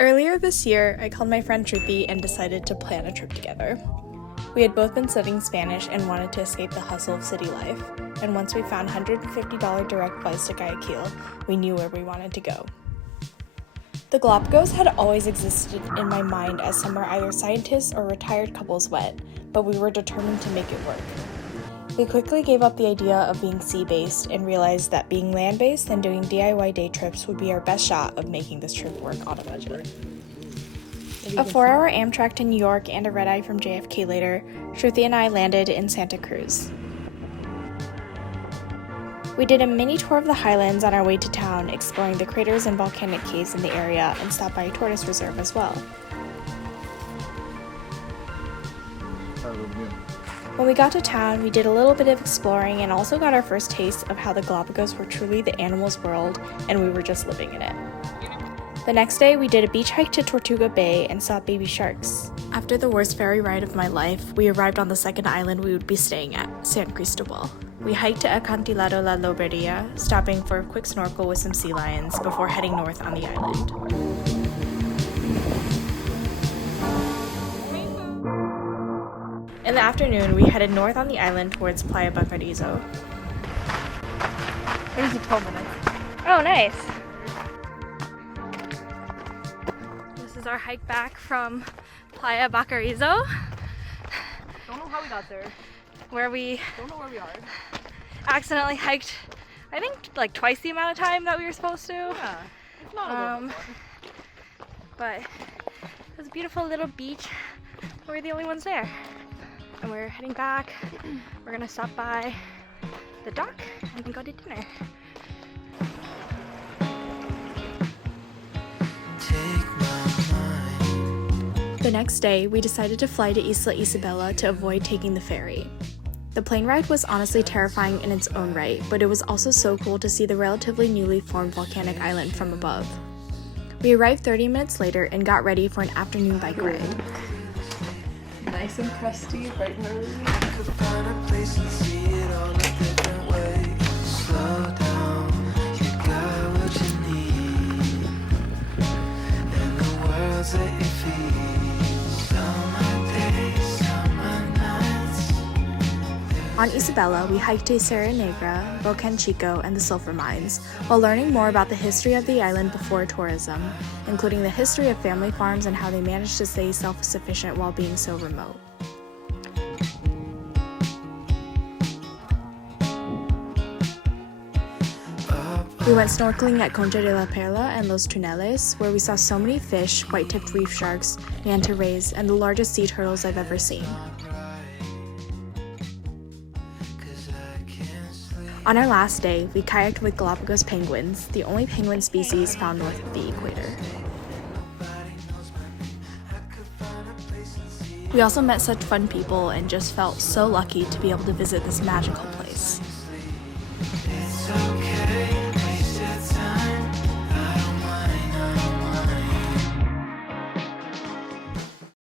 Earlier this year, I called my friend Shruti and decided to plan a trip together. We had both been studying Spanish and wanted to escape the hustle of city life, and once we found $150 direct flights to Guayaquil, we knew where we wanted to go. The Galapagos had always existed in my mind as somewhere either scientists or retired couples went, but we were determined to make it work. We quickly gave up the idea of being sea-based and realized that being land-based and doing DIY day trips would be our best shot of making this trip work on a budget. A 4-hour Amtrak to New York and a red-eye from JFK later, Shruti and I landed in Santa Cruz. We did a mini tour of the highlands on our way to town, exploring the craters and volcanic caves in the area, and stopped by a tortoise reserve as well. When we got to town, we did a little bit of exploring and also got our first taste of how the Galapagos were truly the animals' world, and we were just living in it. The next day, we did a beach hike to Tortuga Bay and saw baby sharks. After the worst ferry ride of my life, we arrived on the second island we would be staying at, San Cristobal. We hiked to Acantilado La Loberia, stopping for a quick snorkel with some sea lions before heading north on the island. In the afternoon, we headed north on the island towards Playa Bacarizo. Easy 12 minutes. Oh, nice! This is our hike back from Playa Bacarizo. Don't know how we got there. Where we Don't know where we are. accidentally hiked, I think, like twice the amount of time that we were supposed to. Yeah, it's not a little But it was a beautiful little beach. We're the only ones there. And we're heading back. We're gonna stop by the dock and then go to dinner. The next day, we decided to fly to Isla Isabela to avoid taking the ferry. The plane ride was honestly terrifying in its own right, but it was also so cool to see the relatively newly formed volcanic island from above. We arrived 30 minutes later and got ready for an afternoon bike ride. nice and crusty, bright and early. On Isabela, we hiked to Sierra Negra, Volcan Chico, and the sulfur mines, while learning more about the history of the island before tourism, including the history of family farms and how they managed to stay self-sufficient while being so remote. We went snorkeling at Concha de la Perla and Los Tuneles, where we saw so many fish, white-tipped reef sharks, manta rays, and the largest sea turtles I've ever seen. On our last day, we kayaked with Galapagos penguins, the only penguin species found north of the equator. We also met such fun people and just felt so lucky to be able to visit this magical place.